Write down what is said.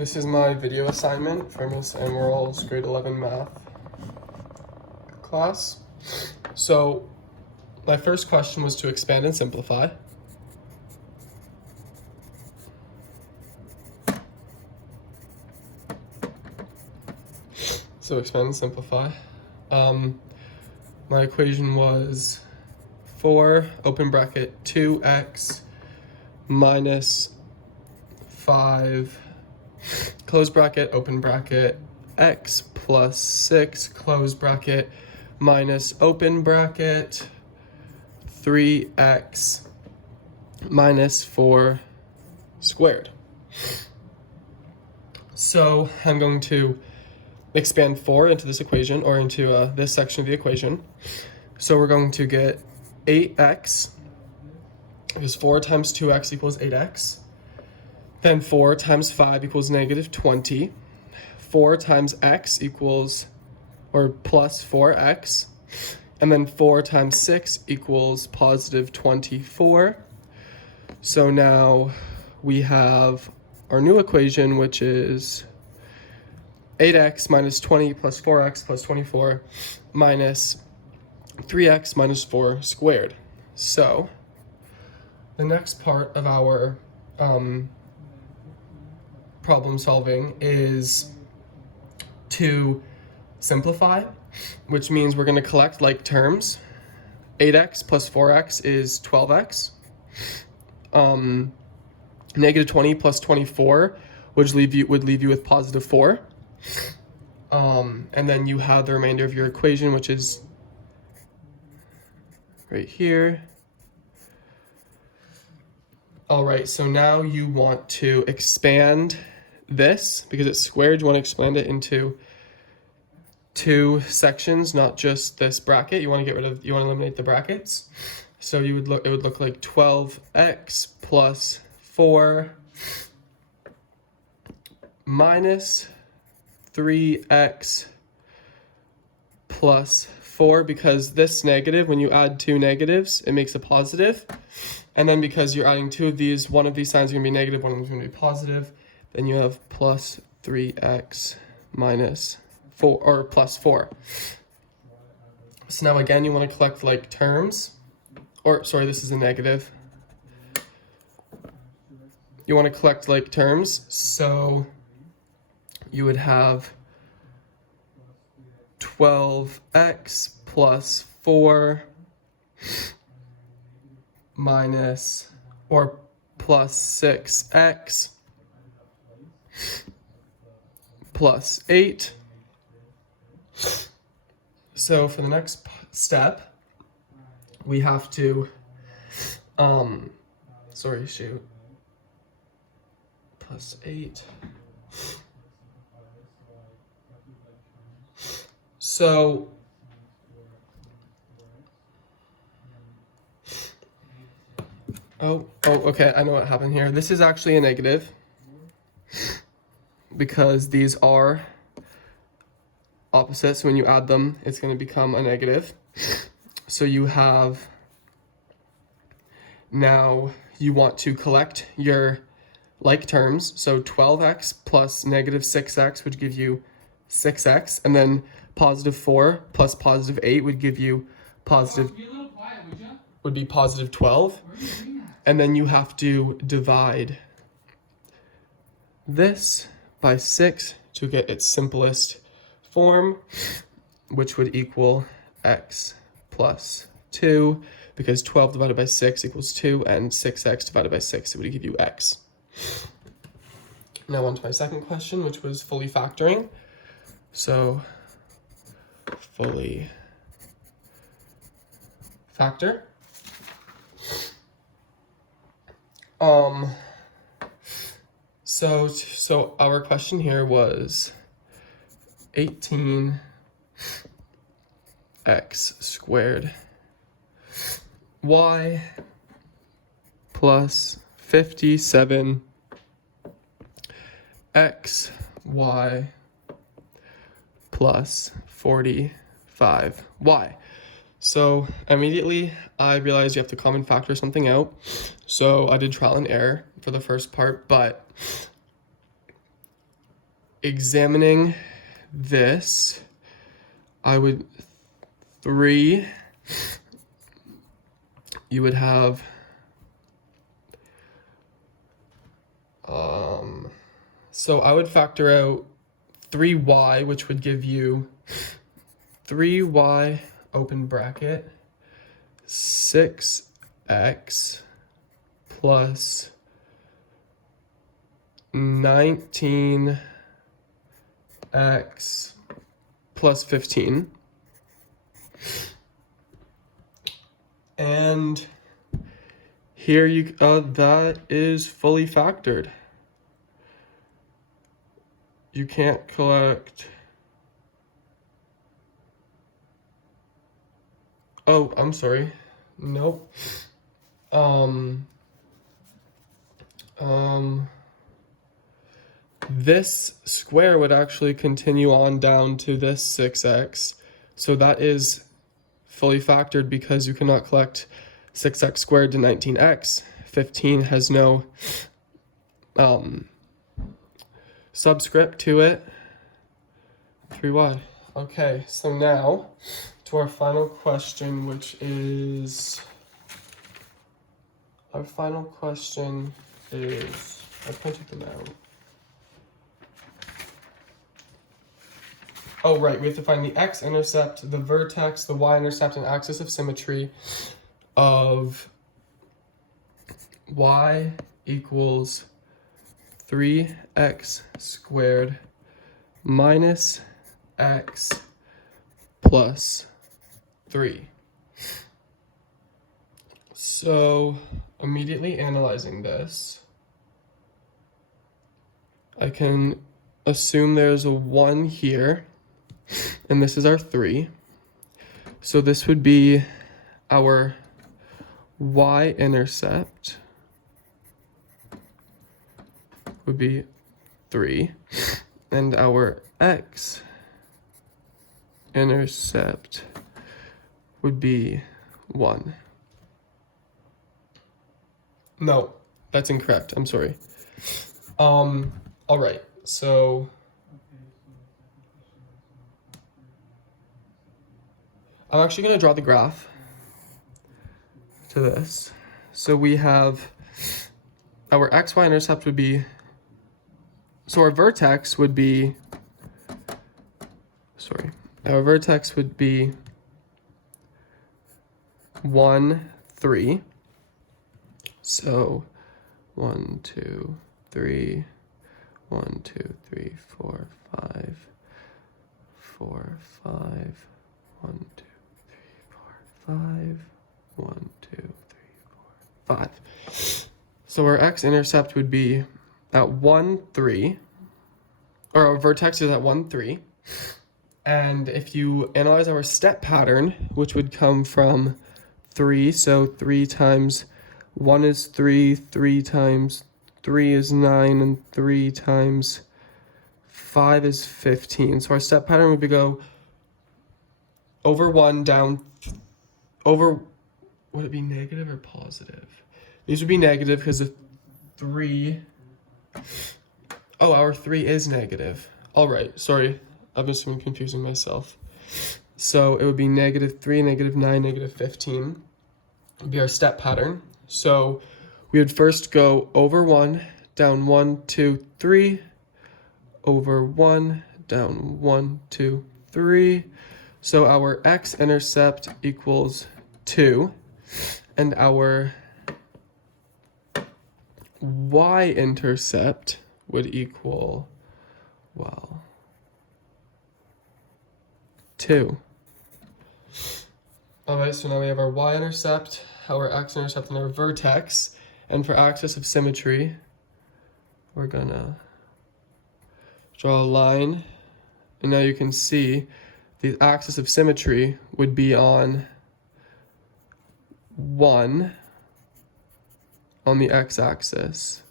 This is my video assignment for Miss Emerald's grade 11 math class. So my first question was to expand and simplify. So expand and simplify. My equation was 4, open bracket, 2x minus 5, close bracket, open bracket, x plus 6, close bracket, minus open bracket, 3x minus 4 squared. So I'm going to expand 4 into this equation, or into this section of the equation. So we're going to get 8x, because 4 times 2x equals 8x. Then 4 times 5 equals negative 20. 4 times x equals, or plus 4x. And then 4 times 6 equals positive 24. So now we have our new equation, which is 8x minus 20 plus 4x plus 24 minus 3x minus 4 squared. So the next part of our problem solving is to simplify, which means we're going to collect like terms. 8x plus 4x is 12x. Negative 20 plus 24 would leave you with positive 4. And then you have the remainder of your equation, which is right here. All right, so now you want to expand this, because it's squared, you want to expand it into 2 sections, not just this bracket. You want to eliminate the brackets. So it would look like 12x plus 4 minus 3x plus 4, because this negative, when you add 2 negatives, it makes a positive. And then because you're adding 2 of these, one of these signs is going to be negative, one of them is going to be positive. Then you have plus 3x minus 4, or plus 4. So now again, you want to collect like terms, or sorry, this is a negative. You want to collect like terms, so you would have 12x plus 4 minus, or plus 6x plus 8. So for the next step, we have to, plus 8. So okay, I know what happened here. This is actually a negative, because these are opposites. So when you add them, it's going to become a negative. So you have, now you want to collect your like terms. So 12x plus negative 6x would give you 6x, and then positive 4 plus positive 8 would give you positive, would be positive 12. And then you have to divide this by 6 to get its simplest form, which would equal x plus 2, because 12 divided by 6 equals 2, and 6x divided by 6, it would give you x. Now on to my second question, which was fully factoring. So fully factor. So our question here was 18x squared y plus 57 x y plus 45 y. So immediately I realized you have to common factor something out. So I did trial and error for the first part, but examining this, I would 3, you would have so I would factor out 3y, which would give you 3y open bracket 6x plus 19x plus 15. And here you that is fully factored. You can't collect. Oh, I'm sorry. Nope. This square would actually continue on down to this 6x. So that is fully factored because you cannot collect 6x squared to 19x. 15 has no subscript to it. 3y. Okay, so now to our final question, which is I printed them out. Oh, right, we have to find the x-intercept, the vertex, the y-intercept, and axis of symmetry of y equals 3x squared minus x plus 3. So, immediately analyzing this, I can assume there's a 1 here, and this is our 3. So this would be our y-intercept would be 3, and our x-intercept would be 1. No, that's incorrect. I'm sorry. All right. So I'm actually going to draw the graph to this. So we have our xy intercept would be, so our vertex would be, our vertex would be 1, 3. So 1, 2, 3, 1, 2, 3, 4, 5, 4, 5, 1, 2, 3, 4, 5, 1, 2, 3, 4, 5. So our x-intercept would be at 1, 3, or our vertex is at 1, 3. And if you analyze our step pattern, which would come from 3, so 3 times 1 is 3, 3 times 3 is 9, and 3 times 5 is 15. So our step pattern would be go over 1, down, over, would it be negative or positive? These would be negative because of 3. Oh, our 3 is negative. All right, sorry. I've just been confusing myself. So it would be -3, -9, -15 would be our step pattern. So we would first go over 1, down 1, 2, 3, over 1, down 1, 2, 3. So our x-intercept equals 2, and our y-intercept would equal, well, 2. Alright, so now we have our y-intercept, our x-intercept, and our vertex. And for axis of symmetry, we're gonna draw a line. And now you can see the axis of symmetry would be on 1 on the x-axis.